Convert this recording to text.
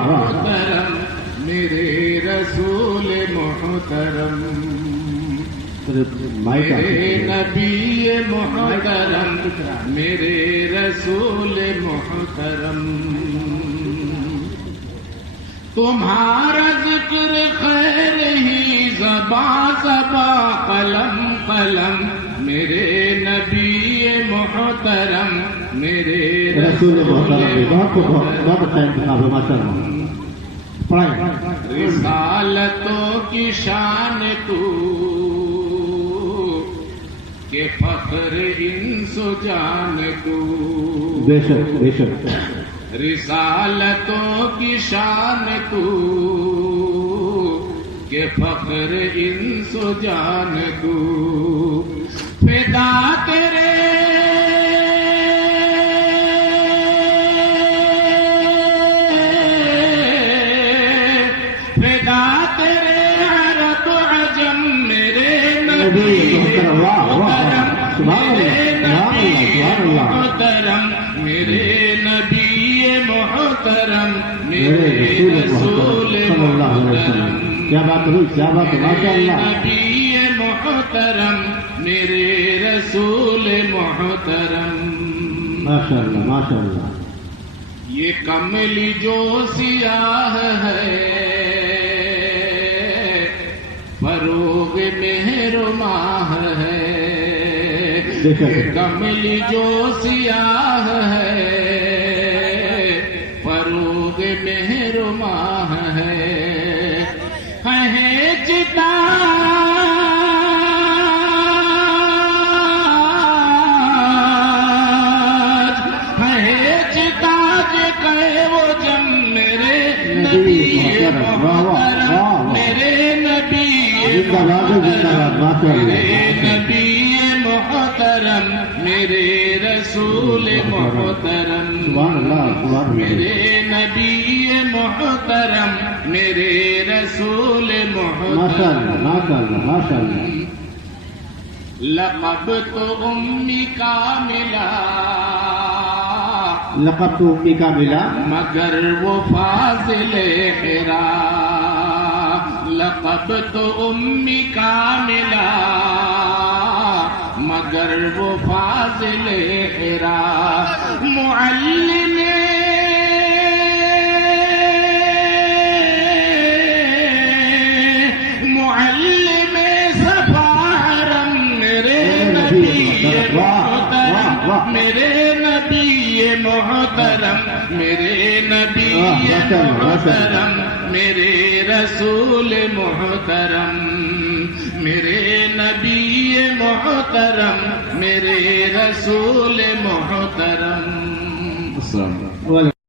محترم میرے رسول محترم میرے نبی محترم میرے رسول محترم تمہارا ذکر خیر ہی زباں زباں قلم قلم میرے نبی محترم میرے رسول محترم رسالتوں کی شان تو کہ فخر انس و جان تو بے شک بے شک رسالتوں کی شان تو کہ فخر انس و جان تو فدا تیرے فدا تیرے عرب و عجم میرے نبی محترم میرے نبی محترم میرے رسول محترم کیا بات ہوئی کیا بات میرے نبی محترم میرے رسول محترم ماشاء اللہ ماشاء اللہ یہ کملی جو سیاہ ہے فروغ مہر ماہ ہے کملی جو سیاہ ہے فروغ مہر ماہ ہے چتا چتاج کہ وہ جم میرے نبی محترم میرے نبی نبی محترم میرے رسول محترم میرے نبی محترم میرے رسول محترم لقب تو امی کا ملا لقب تو امی کا ملا مگر وہ فاضل حرا لقب تو امی کا ملا مگر وہ فاضل حرا معلم معلم صفا حرم میرے نبی محترم میرے نبی محترم میرے نبی محترم میرے رسول محترم میرے نبی محترم میرے رسول محترم